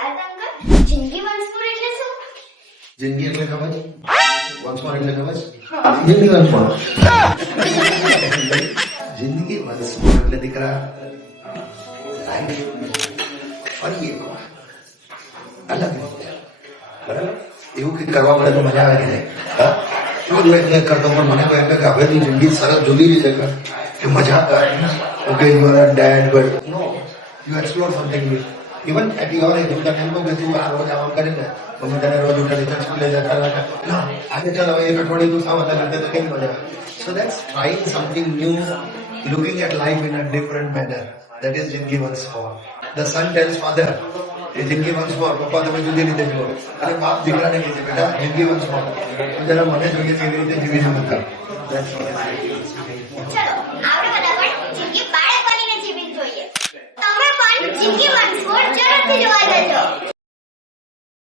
Siddharth uncle, જિંદગી વંશપુર એટલે શું? જિંદગી એટલે ખબર છે? વંશમાં એટલે ખબર છે? જિંદગી વંશમાં. જિંદગી વંશમાં એટલે દીકરા લાઈફ ફરીએ અલગ બરાબર એવું કંઈક કરવા મળે તો મજા આવે કે નહીં? હા શું એટલે કરતો પણ મને કોઈ એમ કે હવે તું જિંદગી સરસ જુદી રીતે કર કે મજા આવે. Okay you are a dad but no you explore something new. Even at your age હું તને એમ કહું કે તું આ રોજ આમ કરીને મમ્મી તને રોજ ઉઠાડી સ્કૂલે જતા લાગે ના આજે ચાલ હવે એક અઠવાડિયું તું સાવ હતા કરતે તો કઈ મજા આવે. સો that's trying something new, looking at life in a different manner. That is જિંદગી once more. The son tells father એ જિંદગી વન્સ મોર પપ્પા તમે જુદી રીતે જુઓ અને બાપ દીકરાને કહે છે બેટા જિંદગી વન્સ મોર જરા મને જોઈએ છે એવી રીતે જીવીને બતાવ. ચલો આપણે બધા પણ જિંદગી બાળક બનીને જીવવી જોઈએ. તમે પણ જિંદગી વંશપુર જરૂરથી જોવા